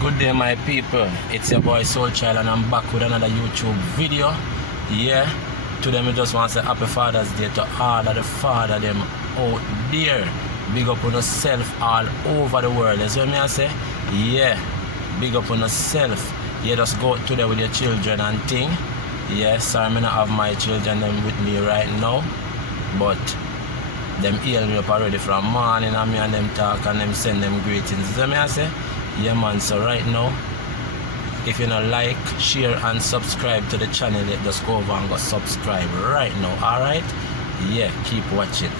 Good day my people, it's your boy Soul Child and I'm back with another YouTube video. Yeah, today I just want to say happy Father's Day to all of the father them out there. Big up on yourself all over the world. That's what I say? Yeah, big up on yourself. Yeah, just go out today with your children and thing. Yeah, sorry I not have my children them with me right now, but them heal me up already from morning and me and them talk and them send them greetings. That's what I say? Yeah man, so right now, if you not like, share and subscribe to the channel, just go over and go subscribe right now, alright? Yeah, keep watching.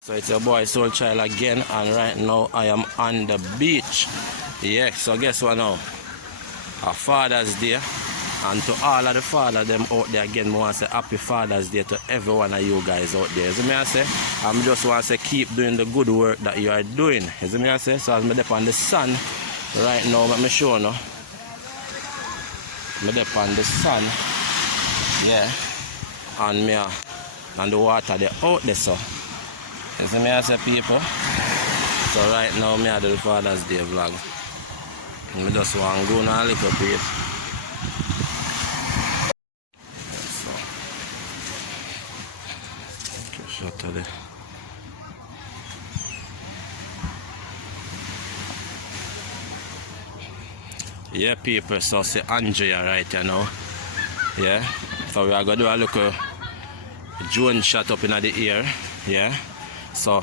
So it's your boy Soul Child again, and right now I am on the beach. Yeah, so guess what now? A Father's Day, and to all of the fathers them out there again, I want to say happy Father's Day to every one of you guys out there. As I say, I'm just want to say keep doing the good work that you are doing. As I say, so as I'm up on the sun right now, let me show you. I'm up on the sun, yeah, and me and the water they out there so. You see me I say people? So right now me I do the Father's Day vlog. I just want to go on a little bit. So okay, shut to the yeah people, so see Andrea right here now. Yeah. So we are gonna do a little drone shot up in the air. Yeah. So,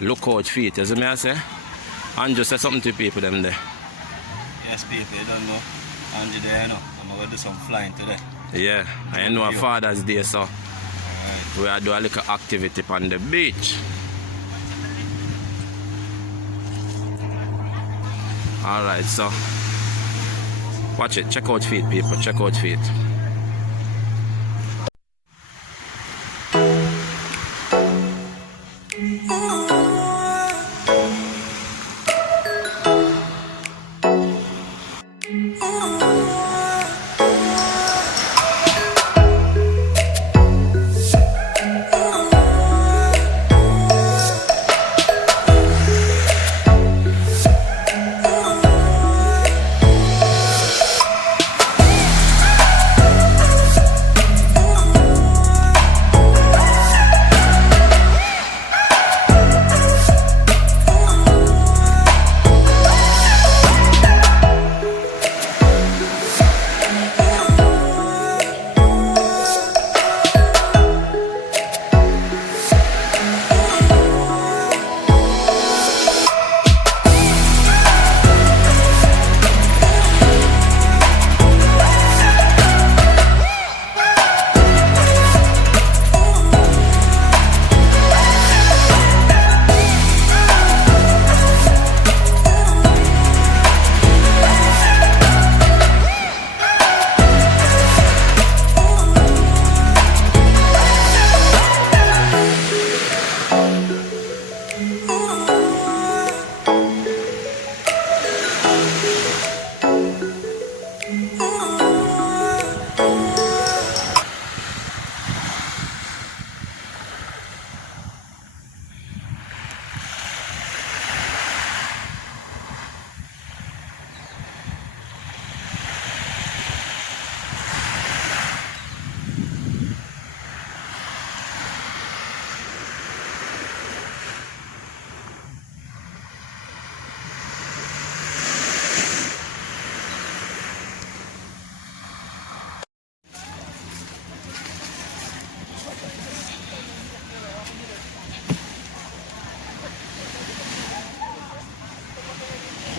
look out for it, as I say. And just say something to people them there. Yes, people, you don't know. Angie there, you know. I'm going to do some flying today. Yeah, I know a Father's Day, so we are doing a little activity on the beach. Alright, so watch it. Check out feet, people. Check out feet.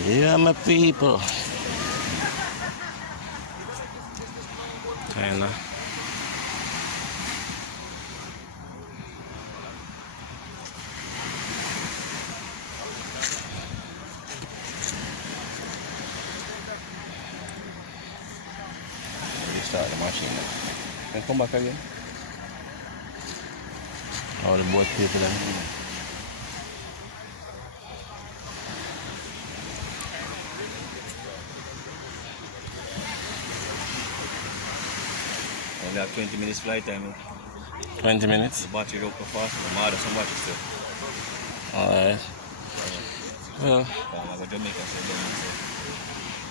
Yeah, my people. Kinda. Start the machine now. Can you come back again? All the boat people then. 20 minutes flight time. 20 minutes? The battery up fast. I'm order some batteries too. Alright. Well. I go Jamaica, so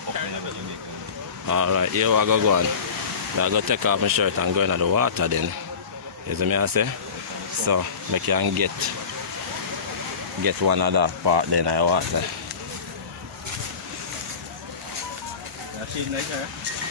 I go Jamaica. Alright, here I go on. I go take off my shirt and go into the water then. You see me I say? So I can get one of that part then I water. That's it, nice, huh?